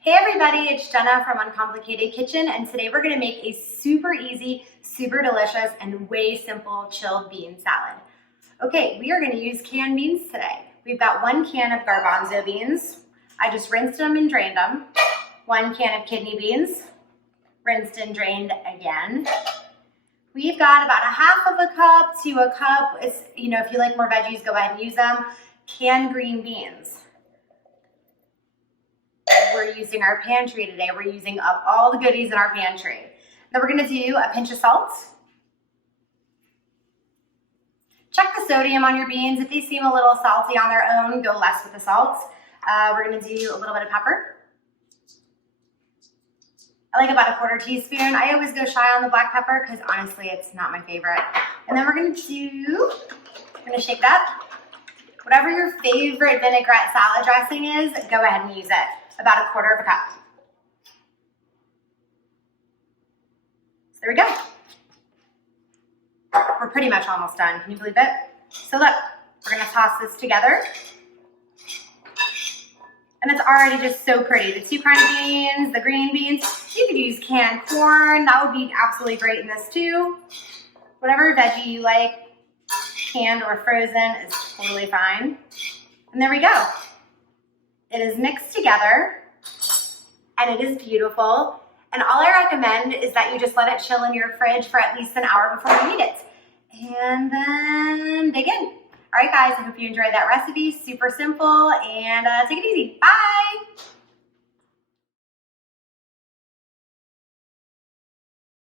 Hey everybody, it's Jenna from Uncomplicated Kitchen, and today we're gonna make a super easy, super delicious, and way simple chilled bean salad. Okay, we are gonna use canned beans today. We've got 1 can of garbanzo beans. I just rinsed them and drained them. 1 can of kidney beans, rinsed and drained again. We've got about a half of a cup to a cup. It's, if you like more veggies, go ahead and use them. Canned green beans. We're using our pantry today. We're using up all the goodies in our pantry. Then we're gonna do a pinch of salt. Check the sodium on your beans. If they seem a little salty on their own, go less with the salt. We're gonna do a little bit of pepper. I like about a 1/4 teaspoon. I always go shy on the black pepper because honestly, it's not my favorite. And then we're gonna shake that. Whatever your favorite vinaigrette salad dressing is, go ahead and use it. About a 1/4 cup. So there we go. We're pretty much almost done. Can you believe it? So look, we're gonna toss this together. And it's already just so pretty. The 2 kinds of beans, the green beans. You could use canned corn. That would be absolutely great in this too. Whatever veggie you like, canned or frozen, is totally fine. And there we go. It is mixed together and it is beautiful. And all I recommend is that you just let it chill in your fridge for at least an hour before you eat it. And then dig in. All right, guys, I hope you enjoyed that recipe. Super simple, and take it easy. Bye.